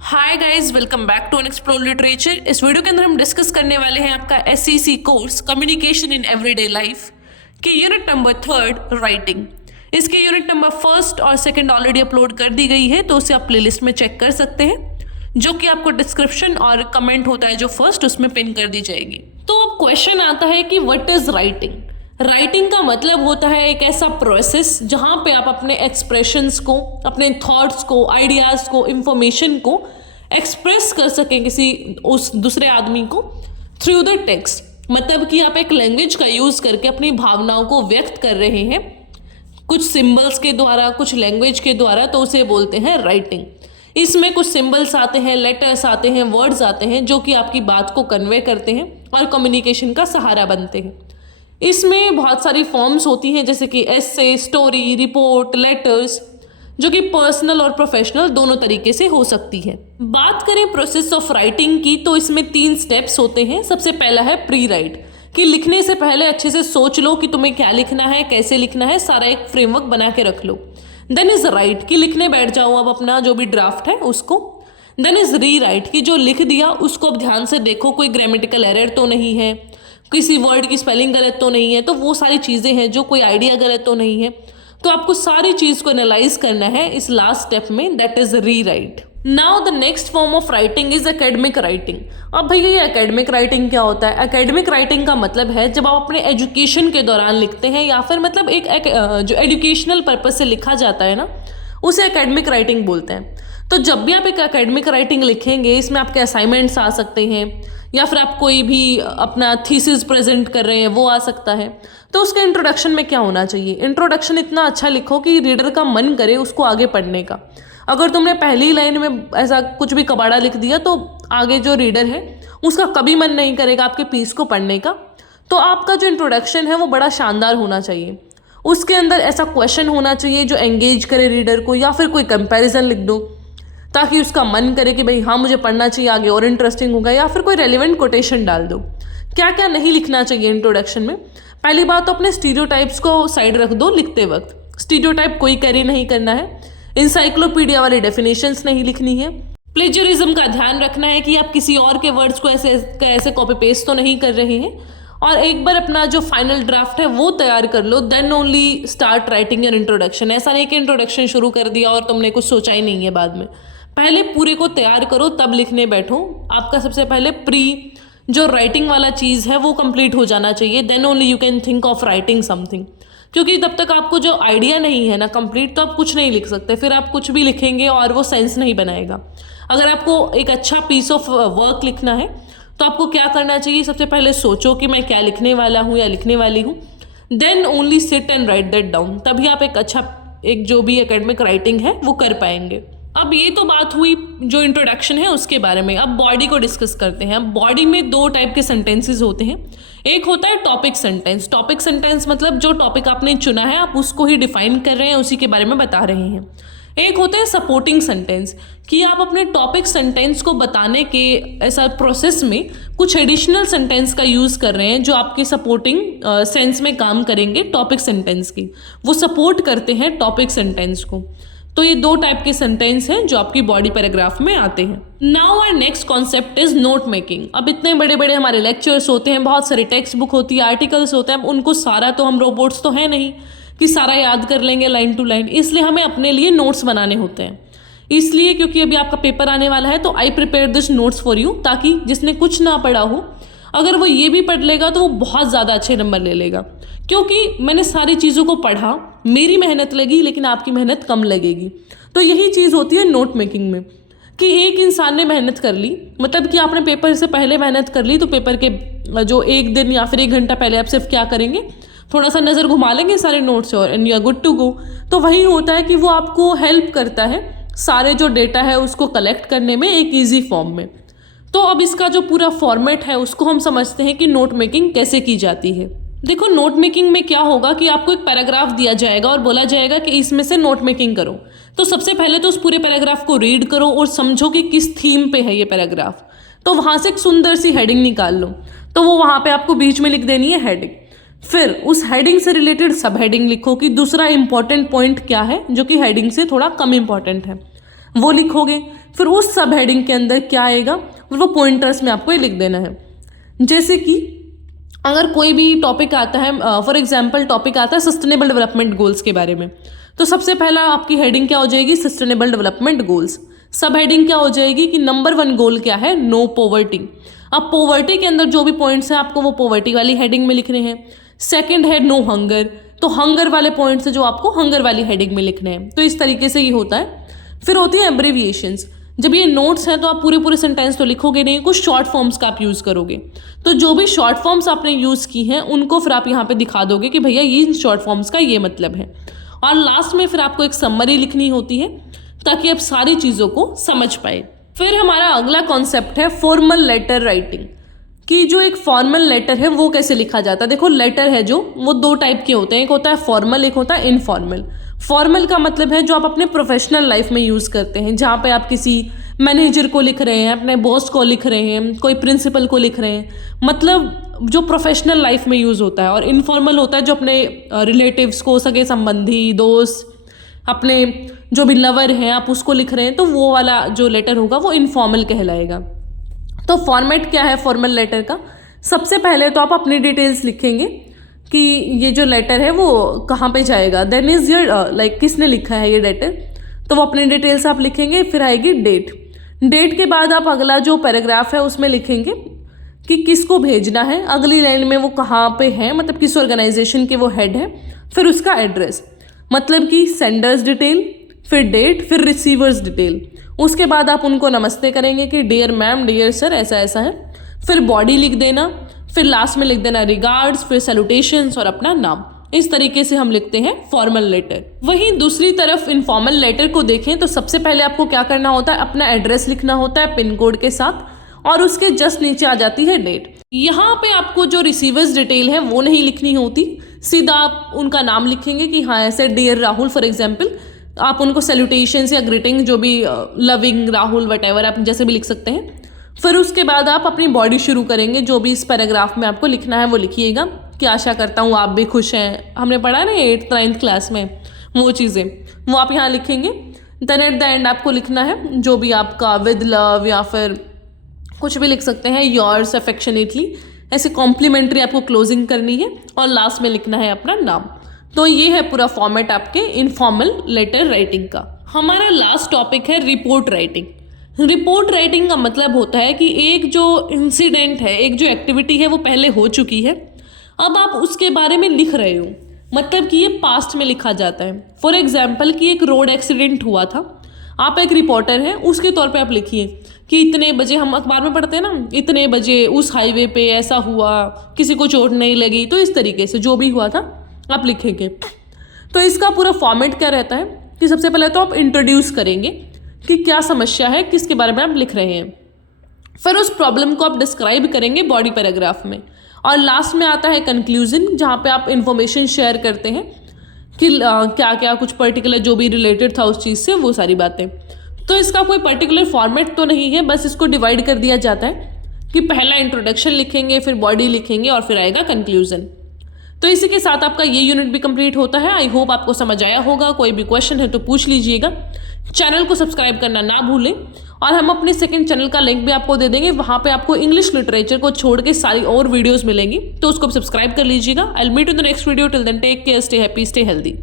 Hi guys, welcome back to unexplored literature. इस video के अंदर हम डिस्कस करने वाले हैं आपका SCC course communication in everyday life की यूनिट नंबर 3 राइटिंग। इसके यूनिट नंबर 1 और 2 ऑलरेडी अपलोड कर दी गई है, तो उसे आप प्लेलिस्ट में चेक कर सकते हैं, जो कि आपको डिस्क्रिप्शन और कमेंट होता है जो फर्स्ट, उसमें पिन कर दी जाएगी। तो अब क्वेश्चन आता है कि व्हाट इज राइटिंग। राइटिंग का मतलब होता है एक ऐसा प्रोसेस जहाँ पे आप अपने एक्सप्रेशंस को, अपने थॉट्स को, आइडियाज़ को, इंफॉर्मेशन को एक्सप्रेस कर सकें किसी उस दूसरे आदमी को थ्रू द टेक्स्ट। मतलब कि आप एक लैंग्वेज का यूज़ करके अपनी भावनाओं को व्यक्त कर रहे हैं कुछ सिंबल्स के द्वारा, कुछ लैंग्वेज के द्वारा, तो उसे बोलते हैं राइटिंग। इसमें कुछ सिंबल्स आते हैं, लेटर्स आते हैं, वर्ड्स आते हैं जो कि आपकी बात को कन्वे करते हैं और कम्युनिकेशन का सहारा बनते हैं। इसमें बहुत सारी फॉर्म्स होती हैं, जैसे कि एसे, स्टोरी, रिपोर्ट, लेटर्स, जो कि पर्सनल और प्रोफेशनल दोनों तरीके से हो सकती है। बात करें प्रोसेस ऑफ राइटिंग की, तो इसमें 3 स्टेप्स होते हैं। सबसे पहला है प्री राइट, कि लिखने से पहले अच्छे से सोच लो कि तुम्हें क्या लिखना है, कैसे लिखना है, सारा एक फ्रेमवर्क बना के रख लो। देन इज राइट, कि लिखने बैठ जाओ अब अपना जो भी ड्राफ्ट है उसको। देन इज री राइट, कि जो लिख दिया उसको अब ध्यान से देखो, कोई ग्रामेटिकल एरर तो नहीं है, किसी वर्ड की स्पेलिंग गलत तो नहीं है, तो वो सारी चीज़ें हैं, जो कोई आइडिया गलत तो नहीं है, तो आपको सारी चीज़ को एनालाइज करना है इस लास्ट स्टेप में, दैट इज री right. Now the next form of writing is academic writing. अब भैया ये एकेडमिक राइटिंग क्या होता है? एकेडमिक राइटिंग का मतलब है जब आप अपने एजुकेशन के दौरान लिखते हैं, या फिर मतलब एक जो एजुकेशनल पर्पज से लिखा जाता है ना, उसे एकेडमिक राइटिंग बोलते हैं। तो जब भी आप एक एकेडमिक राइटिंग लिखेंगे, इसमें आपके असाइनमेंट्स आ सकते हैं, या फिर आप कोई भी अपना थीसिस प्रेजेंट कर रहे हैं वो आ सकता है। तो उसके इंट्रोडक्शन में क्या होना चाहिए? इंट्रोडक्शन इतना अच्छा लिखो कि रीडर का मन करे उसको आगे पढ़ने का। अगर तुमने पहली लाइन में ऐसा कुछ भी कबाड़ा लिख दिया, तो आगे जो रीडर है उसका कभी मन नहीं करेगा आपके पीस को पढ़ने का। तो आपका जो इंट्रोडक्शन है वो बड़ा शानदार होना चाहिए। उसके अंदर ऐसा क्वेश्चन होना चाहिए जो एंगेज करे रीडर को, या फिर कोई कंपैरिजन लिख दो ताकि उसका मन करे कि भाई हाँ मुझे पढ़ना चाहिए आगे और इंटरेस्टिंग होगा, या फिर कोई रेलिवेंट कोटेशन डाल दो। क्या क्या नहीं लिखना चाहिए इंट्रोडक्शन में? पहली बात तो अपने स्टीरियोटाइप्स को साइड रख दो लिखते वक्त। स्टीरियोटाइप कोई कैरी नहीं करना है। इंसाइक्लोपीडिया वाली डेफिनेशंस नहीं लिखनी है। प्लेजरिज्म का ध्यान रखना है कि आप किसी और के वर्ड्स को ऐसे कॉपी पेस्ट तो नहीं कर रहे हैं। और एक बार अपना जो फाइनल ड्राफ्ट है वो तैयार कर लो, then only start writing your introduction. ऐसा नहीं कि इंट्रोडक्शन शुरू कर दिया और तुमने कुछ सोचा ही नहीं है बाद में। पहले पूरे को तैयार करो तब लिखने बैठो। आपका सबसे पहले प्री जो राइटिंग वाला चीज़ है वो कंप्लीट हो जाना चाहिए, then only you can think of writing something. क्योंकि तब तक आपको जो आइडिया नहीं है ना कंप्लीट, तो आप कुछ नहीं लिख सकते। फिर आप कुछ भी लिखेंगे और वो सेंस नहीं बनाएगा। अगर आपको एक अच्छा पीस ऑफ वर्क लिखना है तो आपको क्या करना चाहिए? सबसे पहले सोचो कि मैं क्या लिखने वाला हूँ या लिखने वाली हूँ, then only sit and write that down. तभी आप एक जो भी एकेडमिक राइटिंग है वो कर पाएंगे। अब ये तो बात हुई जो इंट्रोडक्शन है उसके बारे में। अब बॉडी को डिस्कस करते हैं। अब बॉडी में 2 टाइप के सेंटेंसेस होते हैं। एक होता है टॉपिक सेंटेंस। टॉपिक सेंटेंस मतलब जो टॉपिक आपने चुना है आप उसको ही डिफाइन कर रहे हैं, उसी के बारे में बता रहे हैं। एक होता है सपोर्टिंग सेंटेंस, कि आप अपने टॉपिक सेंटेंस को बताने के ऐसा प्रोसेस में कुछ एडिशनल सेंटेंस का यूज़ कर रहे हैं जो आपके सपोर्टिंग सेंस में काम करेंगे टॉपिक सेंटेंस की। वो सपोर्ट करते हैं टॉपिक सेंटेंस को। तो ये 2 टाइप के सेंटेंस हैं जो आपकी बॉडी पैराग्राफ में आते हैं। Now our next concept is note making. अब इतने बड़े बड़े हमारे लेक्चर्स होते हैं, बहुत सारी टेक्स्ट बुक होती है, आर्टिकल्स होते हैं, उनको सारा तो हम रोबोट्स तो है नहीं कि सारा याद कर लेंगे लाइन टू लाइन। इसलिए हमें अपने लिए नोट्स बनाने होते हैं। इसलिए क्योंकि अभी आपका पेपर आने वाला है, तो I prepare this notes for you, ताकि जिसने कुछ ना पढ़ा हो अगर वो ये भी पढ़ लेगा तो वो बहुत ज़्यादा अच्छे नंबर ले लेगा। क्योंकि मैंने सारी चीज़ों को पढ़ा, मेरी मेहनत लगी, लेकिन आपकी मेहनत कम लगेगी। तो यही चीज़ होती है नोट मेकिंग में, कि एक इंसान ने मेहनत कर ली, मतलब कि आपने पेपर से पहले मेहनत कर ली, तो पेपर के जो 1 दिन या फिर 1 घंटा पहले आप सिर्फ क्या करेंगे, थोड़ा सा नज़र घुमा लेंगे सारे नोट्स और and you are good to go. तो वही होता है कि वो आपको हेल्प करता है सारे जो डेटा है उसको कलेक्ट करने में एक ईजी फॉर्म में। तो अब इसका जो पूरा फॉर्मेट है उसको हम समझते हैं कि नोट मेकिंग कैसे की जाती है। देखो, नोट मेकिंग में क्या होगा कि आपको एक पैराग्राफ दिया जाएगा और बोला जाएगा कि इसमें से नोट मेकिंग करो। तो सबसे पहले तो उस पूरे पैराग्राफ को रीड करो और समझो कि किस थीम पे है ये पैराग्राफ। तो वहाँ से एक सुंदर सी हेडिंग निकाल लो, तो वो वहाँ पे आपको बीच में लिख देनी है हेडिंग। फिर उस हेडिंग से रिलेटेड सब हेडिंग लिखो कि दूसरा इंपॉर्टेंट पॉइंट क्या है जो कि हेडिंग से थोड़ा कम इंपॉर्टेंट है, वो लिखोगे। फिर उस सब हेडिंग के अंदर क्या आएगा, फिर वो पॉइंटर्स में आपको ये लिख देना है। जैसे कि अगर कोई भी टॉपिक आता है, फॉर एग्जांपल टॉपिक आता है सस्टेनेबल डेवलपमेंट गोल्स के बारे में, तो सबसे पहला आपकी हेडिंग क्या हो जाएगी, सस्टेनेबल डेवलपमेंट गोल्स। सब हेडिंग क्या हो जाएगी कि नंबर 1 गोल क्या है, नो पॉवर्टी। अब पॉवर्टी के अंदर जो भी पॉइंट्स हैं आपको वो पॉवर्टी वाली हेडिंग में लिखने हैं। सेकंड है नो हंगर, तो हंगर वाले पॉइंट्स है जो आपको हंगर वाली हेडिंग में लिखने हैं। तो इस तरीके से ये होता है। फिर होती है एब्रीविएशंस। जब ये नोट्स हैं तो आप पूरे पूरे सेंटेंस तो लिखोगे नहीं, कुछ शॉर्ट फॉर्म्स का आप यूज़ करोगे। तो जो भी शॉर्ट फॉर्म्स आपने यूज़ की हैं उनको फिर आप यहाँ पे दिखा दोगे कि भैया ये इन शॉर्ट फॉर्म्स का ये मतलब है। और लास्ट में फिर आपको एक समरी लिखनी होती है ताकि आप सारी चीज़ों को समझ पाए। फिर हमारा अगला कॉन्सेप्ट है फॉर्मल लेटर राइटिंग, कि जो एक फॉर्मल लेटर है वो कैसे लिखा जाता है। देखो लेटर है जो वो 2 टाइप के होते हैं, एक होता है फॉर्मल, एक होता है इनफॉर्मल। फॉर्मल का मतलब है जो आप अपने प्रोफेशनल लाइफ में यूज़ करते हैं, जहाँ पे आप किसी मैनेजर को लिख रहे हैं, अपने बॉस को लिख रहे हैं, कोई प्रिंसिपल को लिख रहे हैं, मतलब जो प्रोफेशनल लाइफ में यूज़ होता है। और इनफॉर्मल होता है जो अपने रिलेटिव्स को, सगे संबंधी, दोस्त, अपने जो भी लवर हैं आप उसको लिख रहे हैं, तो वो वाला जो लेटर होगा वो इनफॉर्मल कहलाएगा। तो फॉर्मेट क्या है फॉर्मल लेटर का, सबसे पहले तो आप अपनी डिटेल्स लिखेंगे कि ये जो लेटर है वो कहाँ पे जाएगा, देन इज योर लाइक किसने लिखा है ये लेटर, तो वो अपनी डिटेल्स आप लिखेंगे। फिर आएगी डेट। डेट के बाद आप अगला जो पैराग्राफ है उसमें लिखेंगे कि किसको भेजना है, अगली लाइन में वो कहाँ पे है, मतलब किस ऑर्गेनाइजेशन के वो हेड है। फिर उसका एड्रेस, मतलब कि सेंडर्स डिटेल, फिर डेट, फिर रिसीवर्स डिटेल। उसके बाद आप उनको नमस्ते करेंगे कि डियर मैम, डियर सर, ऐसा ऐसा है। फिर बॉडी लिख देना, फिर लास्ट में लिख देना रिगार्ड्स, फिर सैल्यूटेशंस और अपना नाम। इस तरीके से हम लिखते हैं फॉर्मल लेटर। वहीं दूसरी तरफ इनफॉर्मल लेटर को देखें तो सबसे पहले आपको क्या करना होता है, अपना एड्रेस लिखना होता है पिन कोड के साथ, और उसके जस्ट नीचे आ जाती है डेट। यहाँ पे आपको जो रिसीवर्स डिटेल है वो नहीं लिखनी होती, सीधा आप उनका नाम लिखेंगे कि हाँ ऐसे डियर राहुल फॉर एग्जाम्पल, आप उनको सैल्यूटेशंस या ग्रीटिंग जो भी लविंग राहुल वटेवर आप जैसे भी लिख सकते हैं। फिर उसके बाद आप अपनी बॉडी शुरू करेंगे, जो भी इस पैराग्राफ में आपको लिखना है वो लिखिएगा कि आशा करता हूँ आप भी खुश हैं। हमने पढ़ा ना 8th 9th क्लास में वो चीज़ें, वो आप यहाँ लिखेंगे। देन एट द एंड आपको लिखना है जो भी आपका विद लव या फिर कुछ भी लिख सकते हैं, योर्स अफेक्शनेटली, ऐसे कॉम्प्लीमेंट्री आपको क्लोजिंग करनी है और लास्ट में लिखना है अपना नाम। तो ये है पूरा फॉर्मेट आपके इनफॉर्मल लेटर राइटिंग का। हमारा लास्ट टॉपिक है रिपोर्ट राइटिंग। रिपोर्ट राइटिंग का मतलब होता है कि एक जो इंसिडेंट है, एक जो एक्टिविटी है वो पहले हो चुकी है, अब आप उसके बारे में लिख रहे हो, मतलब कि ये पास्ट में लिखा जाता है। फॉर एग्जाम्पल कि एक रोड एक्सीडेंट हुआ था, आप एक रिपोर्टर हैं, उसके तौर पे आप लिखिए कि इतने बजे, हम अखबार में पढ़ते हैं ना, इतने बजे उस हाईवे पे ऐसा हुआ, किसी को चोट नहीं लगी। तो इस तरीके से जो भी हुआ था आप लिखेंगे। तो इसका पूरा फॉर्मेट क्या रहता है कि सबसे पहले तो आप इंट्रोड्यूस करेंगे कि क्या समस्या है, किसके बारे में आप लिख रहे हैं। फिर उस प्रॉब्लम को आप डिस्क्राइब करेंगे बॉडी पैराग्राफ में, और लास्ट में आता है कंक्लूजन, जहाँ पे आप इंफॉर्मेशन शेयर करते हैं कि क्या क्या कुछ पर्टिकुलर जो भी रिलेटेड था उस चीज़ से, वो सारी बातें। तो इसका कोई पर्टिकुलर फॉर्मेट तो नहीं है, बस इसको डिवाइड कर दिया जाता है कि पहला इंट्रोडक्शन लिखेंगे, फिर बॉडी लिखेंगे और फिर आएगा कंक्लूजन। तो इसी के साथ आपका ये यूनिट भी कंप्लीट होता है। आई होप आपको समझ आया होगा। कोई भी क्वेश्चन है तो पूछ लीजिएगा। चैनल को सब्सक्राइब करना ना भूलें, और हम अपने सेकंड चैनल का लिंक भी आपको दे देंगे, वहाँ पे आपको इंग्लिश लिटरेचर को छोड़ के सारी और वीडियोस मिलेंगी, तो उसको सब्सक्राइब कर लीजिएगा। I will meet in the next video. Till then take care, stay happy, stay healthy.